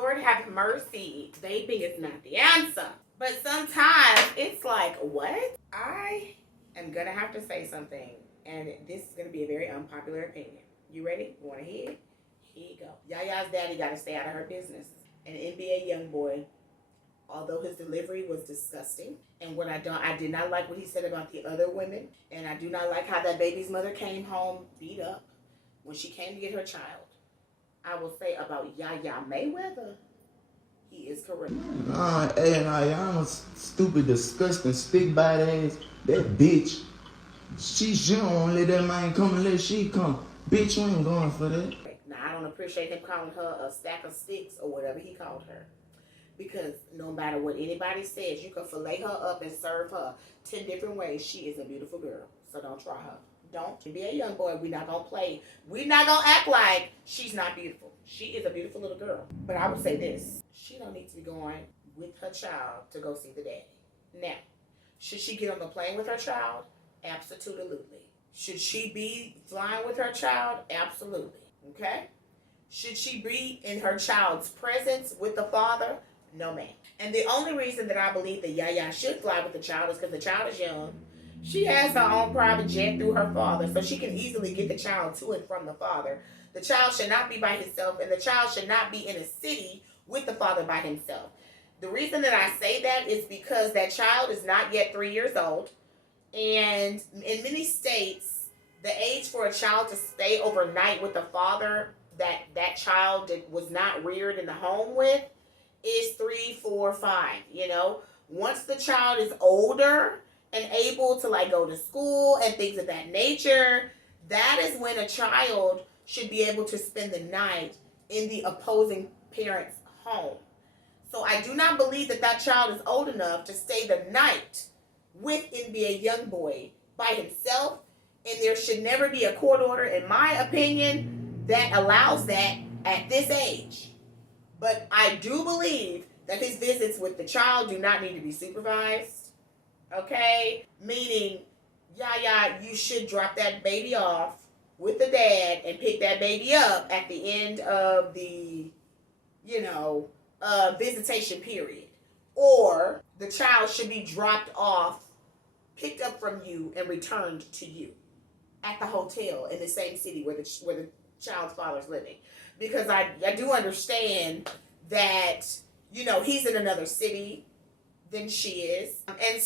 Lord have mercy. Vaping is not the answer. But sometimes it's like, what? I am going to have to say something. And this is going to be a very unpopular opinion. You ready? You want to hear it? Here you go. Yaya's daddy got to stay out of her business. An NBA YoungBoy, although his delivery was disgusting, and I did not like what he said about the other women, and I do not like how that baby's mother came home beat up when she came to get her child. I will say about Yaya Mayweather, he is correct. Y'all stupid, disgusting, stick by ass. That bitch. She don't let that man come unless she come. Bitch, you ain't going for that. Now, I don't appreciate him calling her a stack of sticks or whatever he called her. Because no matter what anybody says, you can fillet her up and serve her 10 different ways. She is a beautiful girl. So don't try her. Don't be a young boy. We're not going to play. We're not going to act like she's not beautiful. She is a beautiful little girl. But I would say this. She don't need to be going with her child to go see the daddy. Now, should she get on the plane with her child? Absolutely. Should she be flying with her child? Absolutely. Okay? Should she be in her child's presence with the father? No, ma'am. And the only reason that I believe that Yaya should fly with the child is because the child is young. She has her own private jet through her father, so she can easily get the child to and from the father. The child should not be by himself, and the child should not be in a city with the father by himself. The reason that I say that is because that child is not yet 3 years old, and in many states, the age for a child to stay overnight with the father that child was not reared in the home with is 3, 4, 5. Once the child is older and able to go to school and things of that nature, that is when a child should be able to spend the night in the opposing parent's home. So I do not believe that child is old enough to stay the night with NBA YoungBoy by himself, and there should never be a court order, in my opinion, that allows that at this age. But I do believe that his visits with the child do not need to be supervised. Okay? Meaning, Yaya, you should drop that baby off with the dad and pick that baby up at the end of the, visitation period. Or the child should be dropped off, picked up from you, and returned to you at the hotel in the same city where the child's father's living. Because I do understand that, he's in another city than she is. And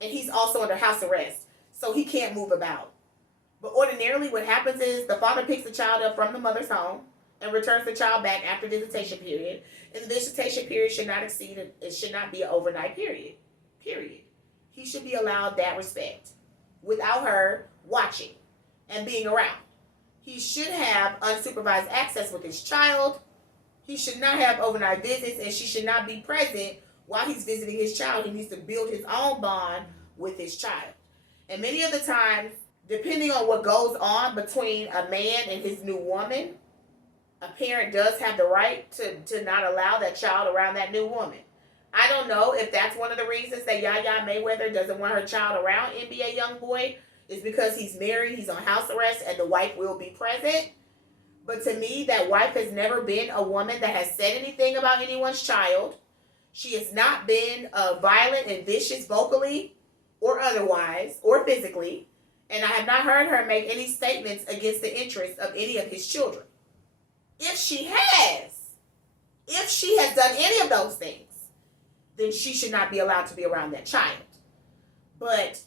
he's also under house arrest. So he can't move about. But ordinarily what happens is the father picks the child up from the mother's home and returns the child back after visitation period. And the visitation period should not be an overnight period. Period. He should be allowed that respect without her watching and being around. He should have unsupervised access with his child. He should not have overnight visits, and she should not be present while he's visiting his child. He needs to build his own bond with his child. And many of the times, depending on what goes on between a man and his new woman, a parent does have the right to not allow that child around that new woman. I don't know if that's one of the reasons that Yaya Mayweather doesn't want her child around NBA YoungBoy, is because he's married, he's on house arrest, and the wife will be present. But to me, that wife has never been a woman that has said anything about anyone's child. She has not been violent and vicious vocally or otherwise or physically. And I have not heard her make any statements against the interests of any of his children. If she has done any of those things, then she should not be allowed to be around that child. But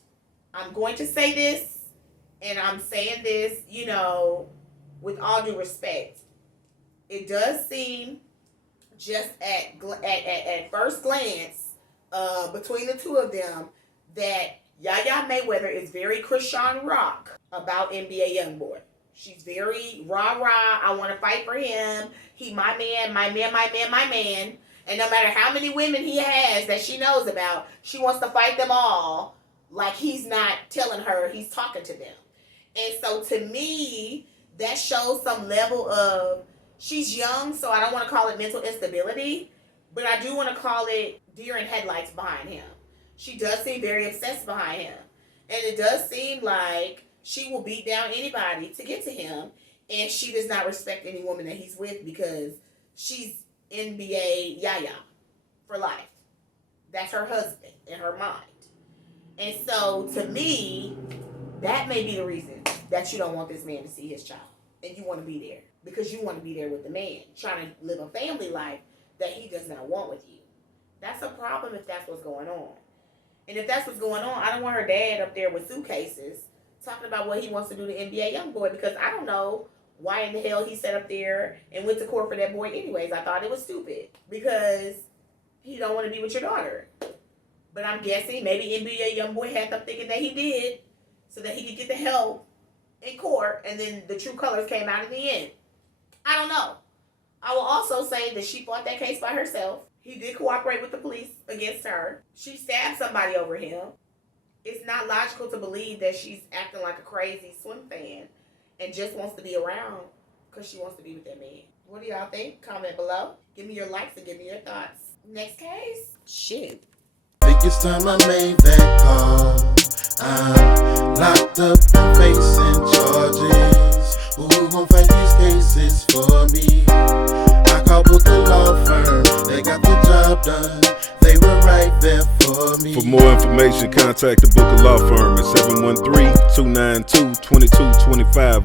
I'm going to say this, and I'm saying this, with all due respect. It does seem, just at first glance, between the two of them, that Yaya Mayweather is very Krishan Rock about NBA YoungBoy. She's very rah-rah, I want to fight for him. He my man, my man, my man, my man. And no matter how many women he has that she knows about, she wants to fight them all like he's not telling her he's talking to them. And so to me, that shows some level of, she's young, so I don't want to call it mental instability, but I do want to call it deer in headlights behind him. She does seem very obsessed behind him. And it does seem like she will beat down anybody to get to him, and she does not respect any woman that he's with because she's NBA Yaya for life. That's her husband in her mind. And so, to me, that may be the reason that you don't want this man to see his child. And you want to be there. Because you want to be there with the man. Trying to live a family life that he does not want with you. That's a problem if that's what's going on. And if that's what's going on, I don't want her dad up there with suitcases talking about what he wants to do to NBA YoungBoy, because I don't know why in the hell he sat up there and went to court for that boy anyways. I thought it was stupid because he don't want to be with your daughter. But I'm guessing maybe NBA YoungBoy had them thinking that he did so that he could get the help in court, and then the true colors came out in the end. I don't know. I will also say that she fought that case by herself. He did cooperate with the police against her. She stabbed somebody over him. It's not logical to believe that she's acting like a crazy swim fan and just wants to be around because she wants to be with that man. What do y'all think? Comment below. Give me your likes and give me your thoughts. Next case? Shit. Think it's time I made that call. I'm locked up and facing charges. Who gon' fight these cases for me? I called Booker Law Firm. They got the job done. They were right there for me. For more information, contact the Booker Law Firm at 713-292-2225.